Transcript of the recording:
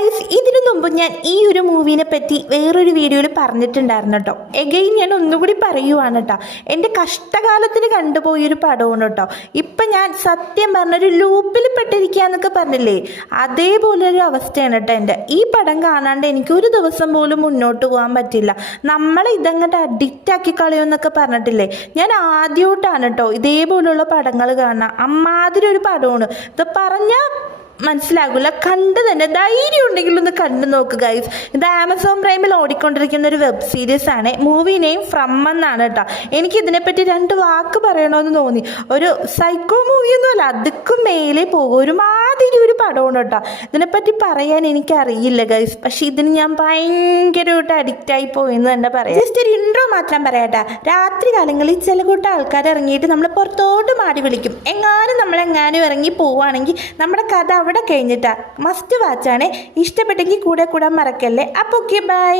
Guys, ഇതിനു മുമ്പ് ഞാൻ ഈ ഒരു മൂവിനെ പറ്റി വേറൊരു വീഡിയോയിൽ പറഞ്ഞിട്ടുണ്ടായിരുന്നു കേട്ടോ. എഗെയിൻ ഞാൻ ഒന്നുകൂടി പറയുവാണ് കേട്ടോ. എൻ്റെ കഷ്ടകാലത്തിന് കണ്ടുപോയൊരു പടമാണ് കേട്ടോ. ഇപ്പം ഞാൻ സത്യം പറഞ്ഞൊരു ലൂപ്പിൽ പെട്ടിരിക്കുക എന്നൊക്കെ പറഞ്ഞില്ലേ, അതേപോലെ ഒരു അവസ്ഥയാണ് കേട്ടോ എൻ്റെ. ഈ പടം കാണാണ്ട് എനിക്ക് ഒരു ദിവസം പോലും മുന്നോട്ട് പോകാൻ പറ്റില്ല. നമ്മളെ ഇതങ്ങോട്ട് അഡിക്റ്റ് ആക്കി കളയുമെന്നൊക്കെ പറഞ്ഞിട്ടില്ലേ, ഞാൻ ആദ്യമായിട്ടാണ് കേട്ടോ ഇതേപോലുള്ള പടങ്ങൾ കാണാം. അമ്മാതിരി ഒരു പടമാണ് ഇത്. പറഞ്ഞാൽ മനസ്സിലാകില്ല, കണ്ട് തന്നെ ധൈര്യം ഉണ്ടെങ്കിൽ ഒന്ന് കണ്ടു നോക്കുക ഗൈസ്. ഇത് ആമസോൺ പ്രൈമിൽ ഓടിക്കൊണ്ടിരിക്കുന്ന ഒരു വെബ് സീരീസ് ആണ്. മൂവി നെയിം ഫ്രം എന്നാണ് കേട്ടോ. എനിക്കിതിനെപ്പറ്റി 2 വാക്ക് പറയണമെന്ന് തോന്നി. ഒരു സൈക്കോ മൂവിയൊന്നും അല്ല, അതുക്കും മേലെ പോകും, ഒരുമാതിരി ഒരു പടമാണ് കേട്ടോ. ഇതിനെപ്പറ്റി പറയാൻ എനിക്കറിയില്ല ഗൈസ്, പക്ഷെ ഇതിന് ഞാൻ ഭയങ്കരമായിട്ട് അഡിക്റ്റായി പോയെന്ന് തന്നെ പറയാം. ജസ്റ്റ് ഒരു ഇൻട്രോ മാത്രം പറയാട്ടോ. രാത്രി കാലങ്ങളിൽ ചില കൂട്ടം ആൾക്കാർ ഇറങ്ങിയിട്ട് നമ്മൾ പുറത്തോട്ട് മാടി വിളിക്കും. നമ്മളെങ്ങാനും ഇറങ്ങി പോവുകയാണെങ്കിൽ നമ്മുടെ കഥ അവിടെ കഴിഞ്ഞിട്ടാ. മസ്റ്റ് വാച്ചാണ്. ഇഷ്ടപ്പെട്ടെങ്കിൽ കൂടെ കൂടാൻ മറക്കല്ലേ. അപ്പോൾ ഓക്കെ, ബൈ.